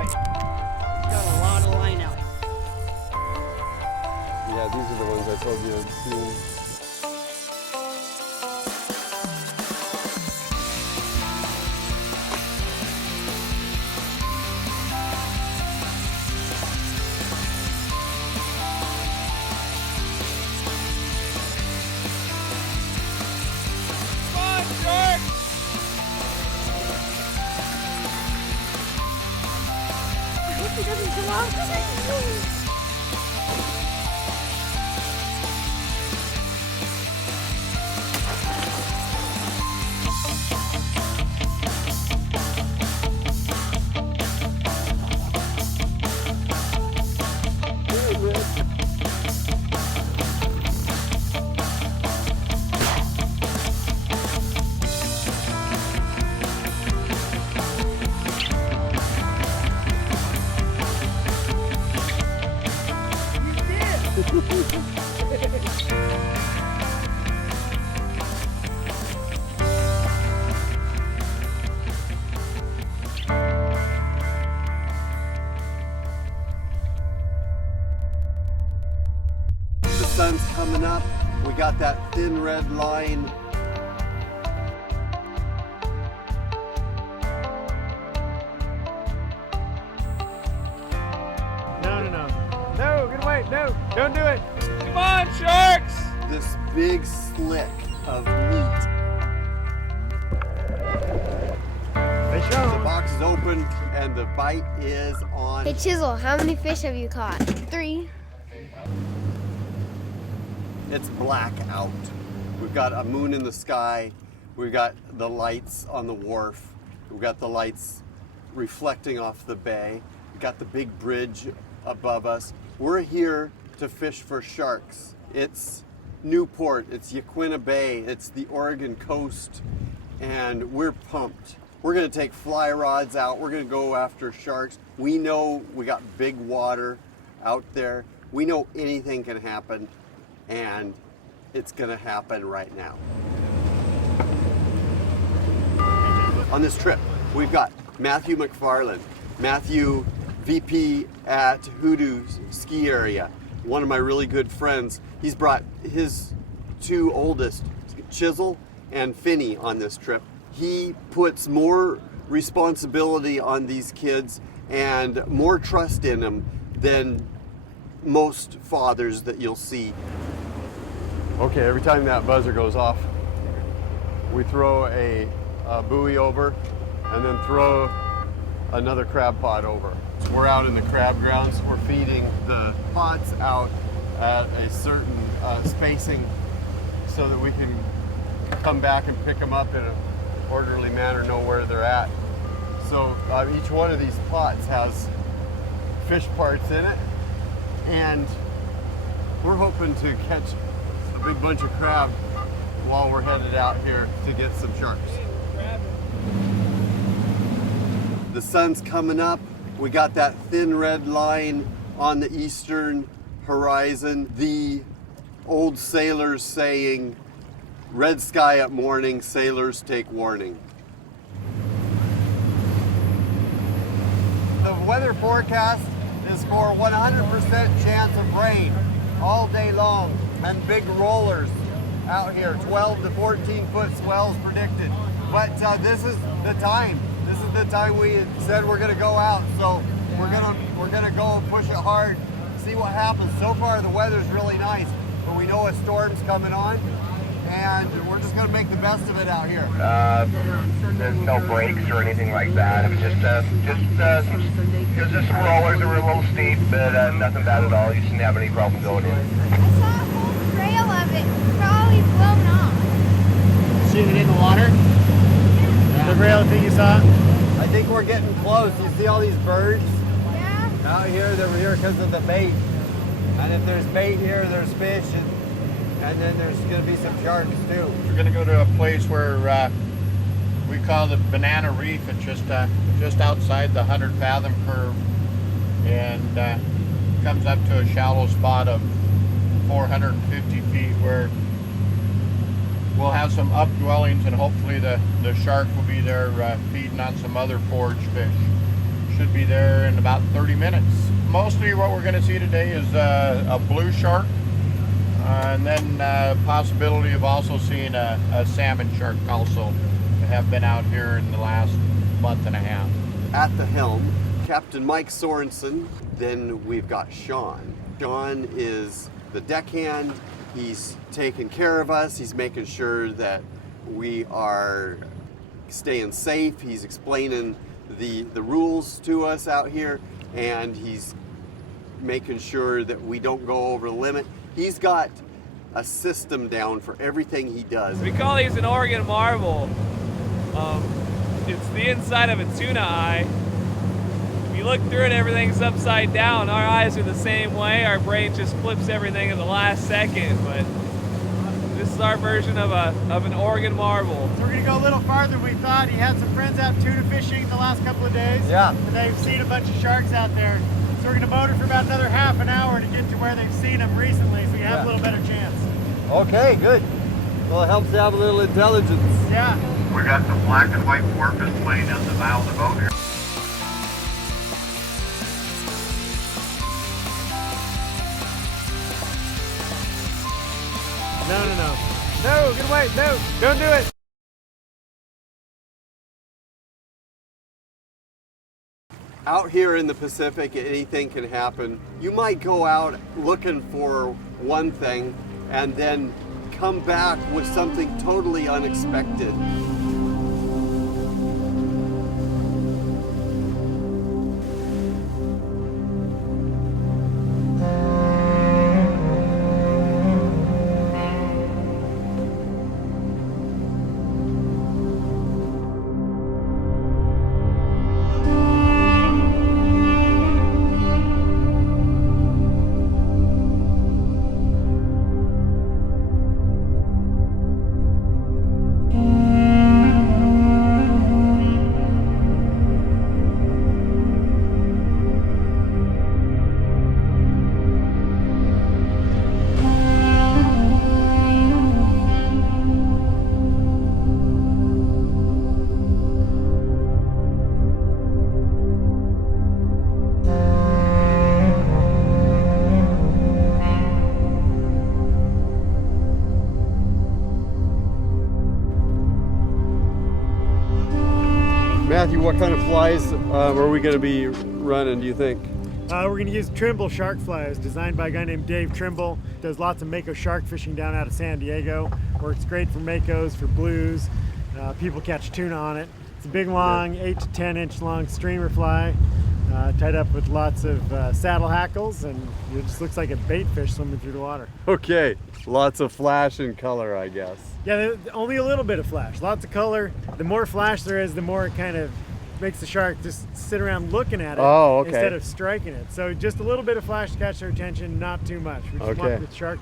Right. Got a lot of line out. Yeah, these are the ones I told you I'd seen. He doesn't come off. The sun's coming up. We got that thin red line. No, get away. No, don't do it. Come on, sharks. This big slick of meat. Fish The on. box is open and the bite is on. Hey Chisel, how many fish have you caught? 3. It's black out. We've got a moon in the sky. We've got the lights on the wharf. We've got the lights reflecting off the bay. We've got the big bridge above us. We're here to fish for sharks. It's Newport, it's Yaquina Bay, it's the Oregon coast, and we're pumped. We're gonna take fly rods out. We're gonna go after sharks. We know we got big water out there. We know anything can happen, and it's gonna happen right now. On this trip, we've got Mathew McFarland. Matthew, VP at Hoodoo Ski Area, one of my really good friends. He's brought his 2 oldest, Chisel and Finney, on this trip. He puts more responsibility on these kids and more trust in them than most fathers that you'll see. Okay, every time that buzzer goes off, we throw a buoy over and then throw another crab pot over. So we're out in the crab grounds. We're feeding the pots out at a certain spacing so that we can come back and pick them up in an orderly manner, know where they're at. So each one of these pots has fish parts in it, and we're hoping to catch a big bunch of crab while we're headed out here to get some sharks. The sun's coming up. We got that thin red line on the eastern horizon. The old sailors saying, red sky at morning, sailors take warning. The weather forecast is for 100% chance of rain all day long, and big rollers out here, 12 to 14 foot swells predicted. But this is the time. This is the time we said we're gonna go out, so we're gonna go and push it hard, see what happens. So far the weather's really nice, but we know a storm's coming on, and we're just gonna make the best of it out here. There's no brakes or anything like that. It was just some rollers that were a little steep, but nothing bad at all. You shouldn't have any problem going in. I saw a whole trail of it probably blown off. Shooting it in the water? The rail thing you saw? I think we're getting close. You see all these birds Yeah? out here? They're here because of the bait. And if there's bait here, there's fish, and then there's gonna be some sharks too. We're going to go to a place where we call the Banana Reef. It's just outside the 100 fathom curve, and comes up to a shallow spot of 450 feet where we'll have some updwellings, and hopefully the shark will be there feeding on some other forage fish. should be there in about 30 minutes. Mostly what we're going to see today is a blue shark, and then possibility of also seeing a salmon shark also. Have been out here in the last month and a half. At the helm, Captain Mike Sorensen. Then we've got Sean. Sean is the deckhand. He's taking care of us. He's making sure that we are staying safe. He's explaining the rules to us out here, and he's making sure that we don't go over the limit. He's got a system down for everything he does. We call these an Oregon marble. It's the inside of a tuna eye. If you look through it, everything's upside down. Our eyes are the same way. Our brain just flips everything at the last second, but this is our version of an Oregon marble. So we're gonna go a little farther than we thought. He had some friends out tuna fishing the last couple of days. Yeah. And they've seen a bunch of sharks out there. So we're gonna motor for about another half an hour to get to where they've seen them recently, so you have a little better chance. Okay, good. Well, it helps to have a little intelligence. Yeah. We got some black and white porpoise playing on the bow of the boat here. No. No, get away. No, don't do it. Out here in the Pacific, anything can happen. You might go out looking for one thing and then come back with something totally unexpected. Matthew, what kind of flies are we going to be running, do you think? We're going to use Trimble shark flies, designed by a guy named Dave Trimble. Does lots of mako shark fishing down out of San Diego. Works great for makos, for blues. People catch tuna on it. It's a big, long, 8 to 10 inch long streamer fly, tied up with lots of saddle hackles, and it just looks like a bait fish swimming through the water. Okay, lots of flash and color, I guess. Yeah, only a little bit of flash. Lots of color. The more flash there is, the more it kind of makes the shark just sit around looking at it instead of striking it. So just a little bit of flash to catch their attention, not too much. We just want the shark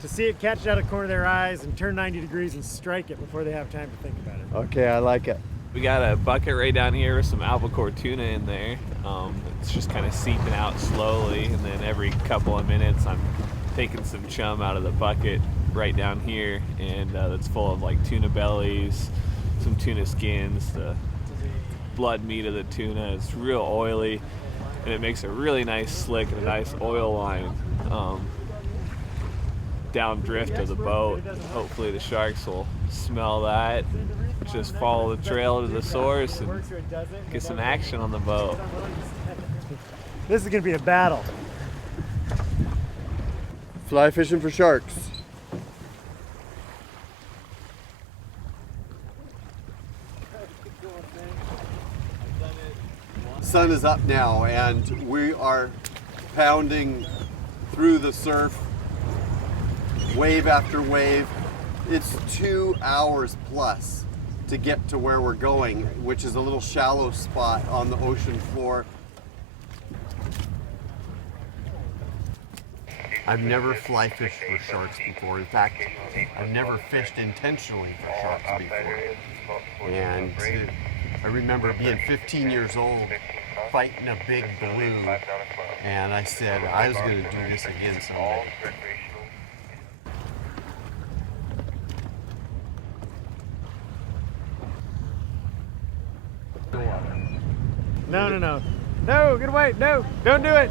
to see it catch it out of the corner of their eyes and turn 90 degrees and strike it before they have time to think about it. Okay, I like it. We got a bucket right down here with some albacore tuna in there. It's just kind of seeping out slowly, and then every couple of minutes I'm taking some chum out of the bucket right down here, and that's full of like tuna bellies, some tuna skins, the blood meat of the tuna. It's real oily, and it makes a really nice slick and a nice oil line down drift of the boat. Hopefully the sharks will smell that, just follow the trail to the source and get some action on the boat. This is going to be a battle. Fly fishing for sharks. Sun is up now, and we are pounding through the surf, wave after wave. It's 2 hours plus to get to where we're going, which is a little shallow spot on the ocean floor. I've never fly fished for sharks before. In fact, I've never fished intentionally for sharks before. And I remember being 15 years old, fighting a big blue, and I said I was going to do this again someday. No, no, no. No, get away. No, don't do it.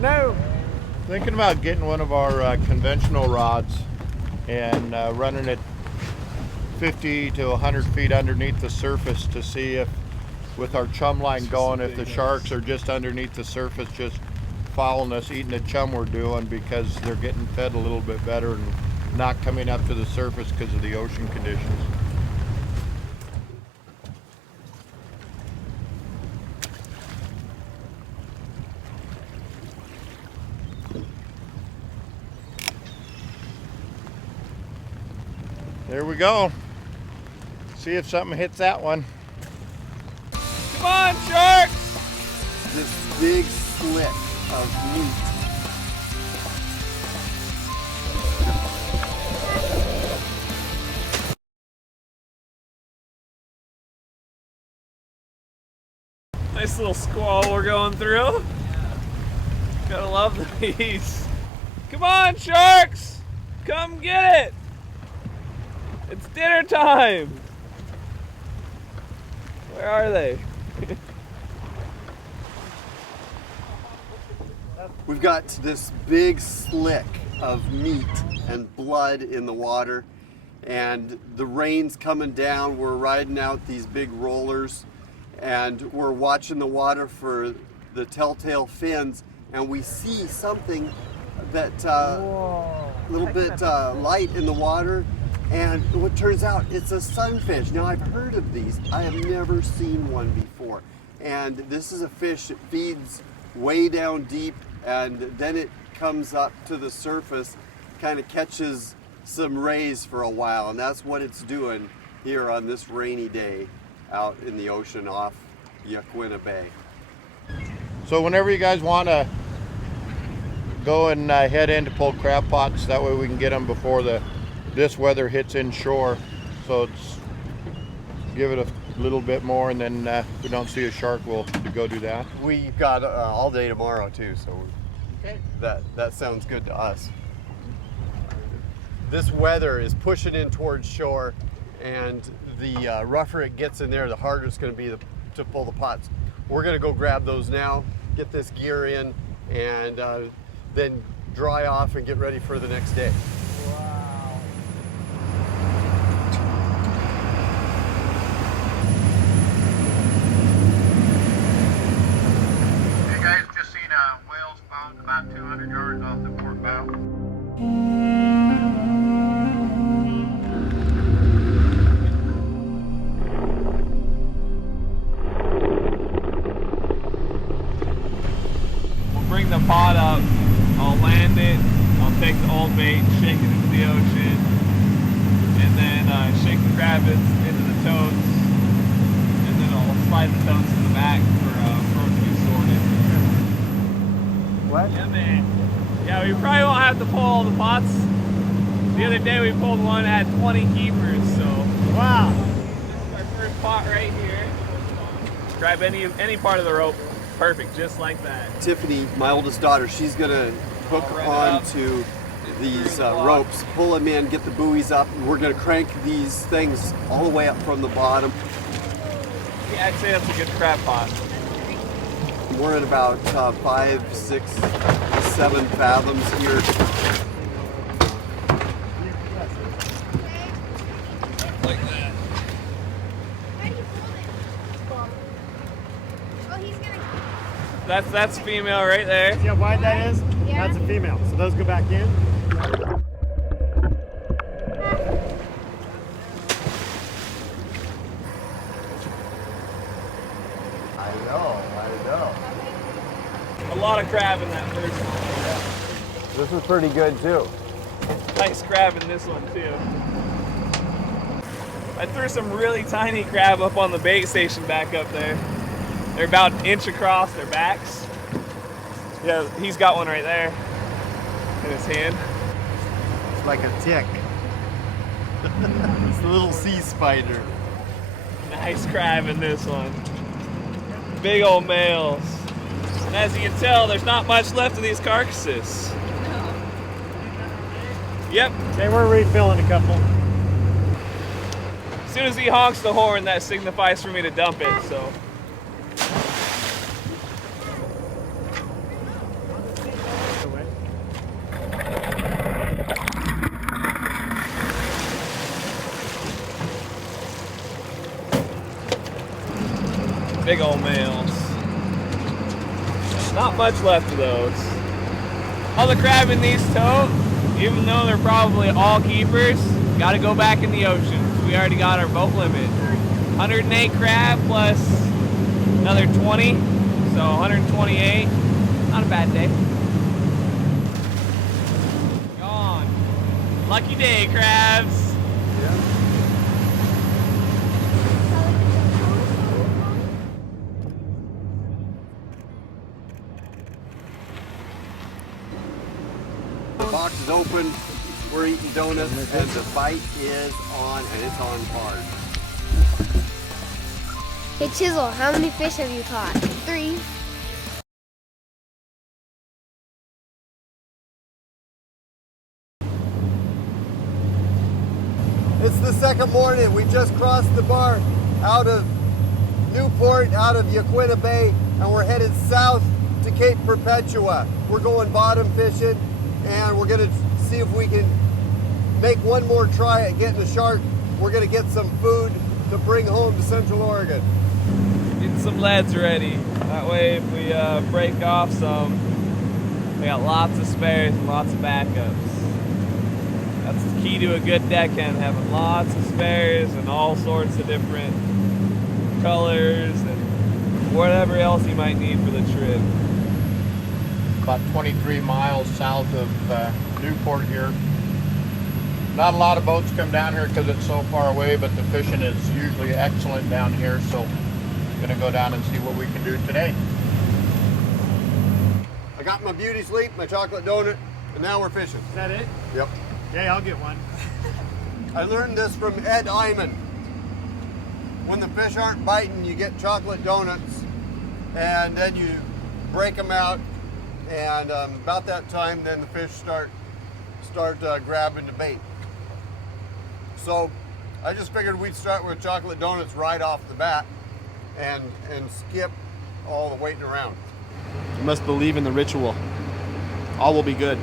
No. Thinking about getting one of our conventional rods and running it 50 to 100 feet underneath the surface to see if, with our chum line going, if the sharks are just underneath the surface, just following us, eating the chum we're doing, because they're getting fed a little bit better and not coming up to the surface because of the ocean conditions. There we go. See if something hits that one. Come on, sharks! This big slit of meat. Nice little squall we're going through. Gotta love these. Come on, sharks! Come get it! It's dinner time! Where are they? We've got this big slick of meat and blood in the water, and the rain's coming down. We're riding out these big rollers, and we're watching the water for the telltale fins, and we see something that little bit light in the water, and what turns out it's a sunfish. Now, I've heard of these. I have never seen one before, and this is a fish that feeds way down deep, and then it comes up to the surface, kind of catches some rays for a while, and that's what it's doing here on this rainy day out in the ocean off Yaquina Bay. So whenever you guys want to go and head in to pull crab pots, that way we can get them before this weather hits inshore. So it's give it a little bit more, and then if we don't see a shark, we'll go do that. We've got all day tomorrow too, so that sounds good to us. This weather is pushing in towards shore, and the rougher it gets in there, the harder it's going to be to pull the pots. We're going to go grab those now, get this gear in, and then dry off and get ready for the next day. Hey guys, just seen a whale spawn about 200 yards off the port bow. Bring the pot up, I'll land it, I'll take the old bait, shake it into the ocean, and then shake the crab into the totes, and then I'll slide the totes in the back for it to be sorted. What? Yeah, man. Yeah, we probably won't have to pull all the pots. The other day we pulled one that had 20 keepers, so. Wow. This is our first pot right here. Grab any part of the rope. Perfect, just like that. Tiffany, my oldest daughter, she's gonna hook onto these ropes, pull them in, get the buoys up, and we're gonna crank these things all the way up from the bottom. Yeah, I'd say that's a good crab pot. We're at about 5, 6, 7 fathoms here. Like that. How do you hold it? Oh, he's gonna. That's female right there. See how wide that is? Yeah. That's a female. So those go back in. I know. A lot of crab in that first one. This is pretty good too. Nice crab in this one too. I threw some really tiny crab up on the bait station back up there. They're about an inch across their backs. Yeah, he's got one right there in his hand. It's like a tick. It's a little sea spider. Nice crab in this one. Big old males. And as you can tell, there's not much left of these carcasses. Yep. Okay, we're refilling a couple. As soon as he honks the horn, that signifies for me to dump it, so. Big old males. Not much left of those. All the crab in these tote, even though they're probably all keepers, gotta go back in the ocean. We already got our boat limit. 108 crab plus another 20, so 128. Not a bad day. Gone. Lucky day, crabs. The box is open. We're eating donuts, and the bite is on, and it's on hard. Hey Chisel, how many fish have you caught? 3. It's the second morning. We just crossed the bar out of Newport, out of Yaquina Bay, and we're headed south to Cape Perpetua. We're going bottom fishing, and we're gonna see if we can make one more try at getting a shark. We're gonna get some food to bring home to Central Oregon. Getting some leads ready. That way if we break off some, we got lots of spares and lots of backups. That's the key to a good deckhand, having lots of spares and all sorts of different colors and whatever else you might need for the trip. About 23 miles south of Newport here. Not a lot of boats come down here because it's so far away, but the fishing is usually excellent down here, so I'm gonna go down and see what we can do today. I got my beauty sleep, my chocolate donut, and now we're fishing. Is that it? Yep. Okay, I'll get one. I learned this from Ed Hyman. When the fish aren't biting, you get chocolate donuts, and then you break them out, and about that time, then the fish start grabbing the bait. So I just figured we'd start with chocolate donuts right off the bat, and skip all the waiting around. You must believe in the ritual. All will be good.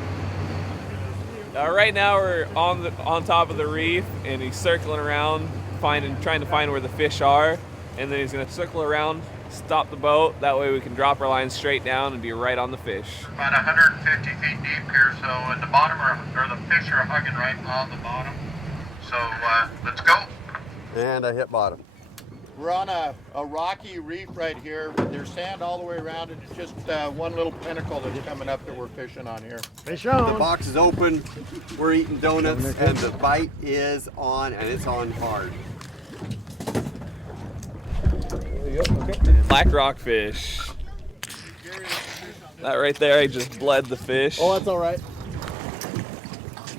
Right now we're on top of the reef, and he's circling around, trying to find where the fish are, and then he's going to circle around, stop the boat. That way we can drop our line straight down and be right on the fish. About 150 feet deep here, so at the bottom or the fish are hugging right on the bottom. So let's go. And I hit bottom. We're on a rocky reef right here. There's sand all the way around it. It's just one little pinnacle that's coming up that we're fishing on here. Fish on. The box is open. We're eating donuts, and the bite is on, and it's on hard. Black rockfish. That right there, I just bled the fish. Oh, that's all right.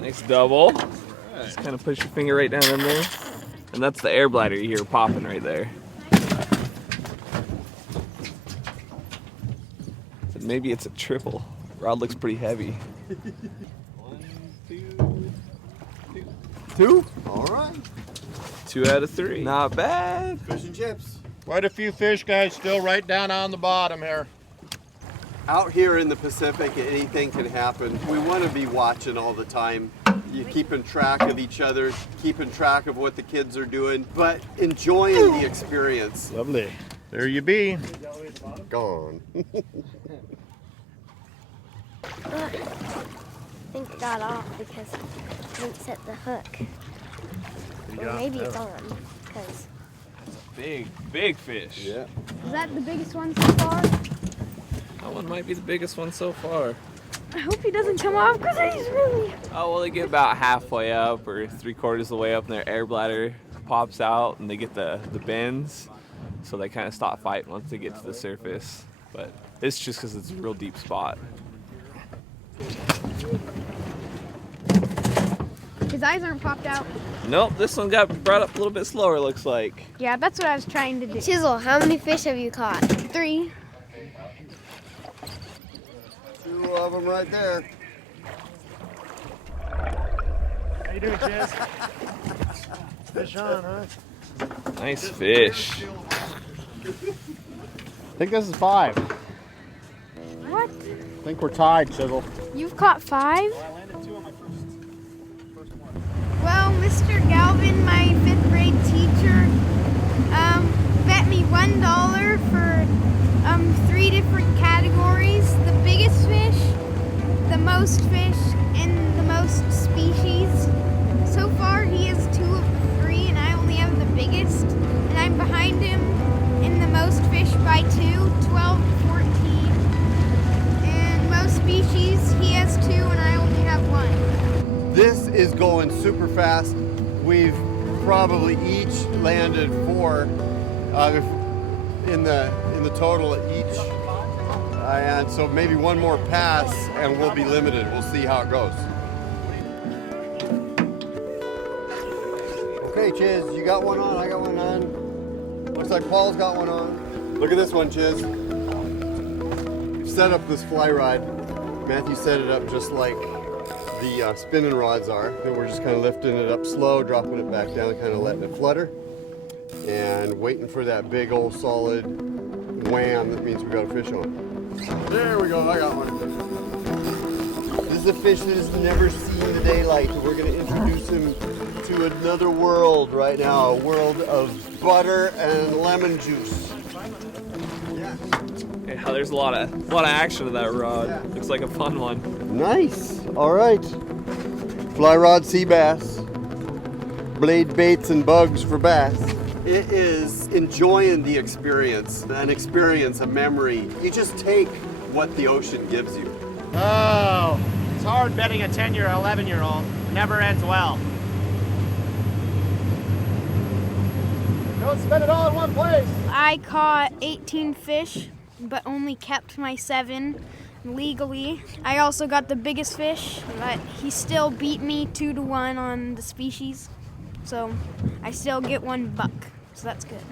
Nice double. Just kind of push your finger right down in there. And that's the air bladder you hear popping right there. So maybe it's a triple. Rod looks pretty heavy. 1, 2, 2? All right. 2 out of 3. Not bad. Fish and chips. Quite a few fish, guys, still right down on the bottom here. Out here in the Pacific, anything can happen. We want to be watching all the time. You're keeping track of each other, keeping track of what the kids are doing, but enjoying the experience. Lovely. There you be. Gone. I think it got off because I didn't set the hook. Or maybe it's on because. Big fish. Yeah. Is that the biggest one so far? That one might be the biggest one so far. I hope he doesn't come off because he's really. Oh, well, they get about halfway up or 3/4 of the way up, and their air bladder pops out, and they get the bends, so they kind of stop fighting once they get to the surface. But it's just because it's a real deep spot. His eyes aren't popped out. Nope, this one got brought up a little bit slower, looks like. Yeah, that's what I was trying to do. Chisel, how many fish have you caught? 3. 2 of them right there. How you doing, Chiz? Fish on, huh? Nice fish. I think this is 5. What? I think we're tied, Chisel. You've caught 5? Well, I landed 2 on my first one. Well, Mr. Galvin, my 5th grade teacher, bet got me $1 for 3 different categories: the biggest fish, the most fish, and the most species. So far, he has 2 of the 3, and I only have the biggest. And I'm behind him in the most fish by 2, 12, 14. And most species, he has 2, and I only have 1. This is going super fast. We've probably each landed 4 in the total each. And so maybe one more pass and we'll be limited. We'll see how it goes. Okay, Chiz, you got one on, I got one on. Looks like Paul's got one on. Look at this one, Chiz. We've set up this fly rod. Matthew set it up just like the spinning rods are. And we're just kind of lifting it up slow, dropping it back down, kind of letting it flutter. And waiting for that big old solid wham that means we got a fish on. There we go, I got one. This is a fish that has never seen the daylight. We're going to introduce him to another world right now, a world of butter and lemon juice. Yeah, there's a lot of action to that rod. Yeah. Looks like a fun one. Nice. All right. Fly rod sea bass. Blade baits and bugs for bass. It is enjoying the experience, an experience, a memory. You just take what the ocean gives you. Oh, it's hard betting a 10 or 11-year-old. Never ends well. Don't spend it all in one place. I caught 18 fish, but only kept my 7 legally. I also got the biggest fish, but he still beat me 2-1 on the species. So I still get $1, so that's good.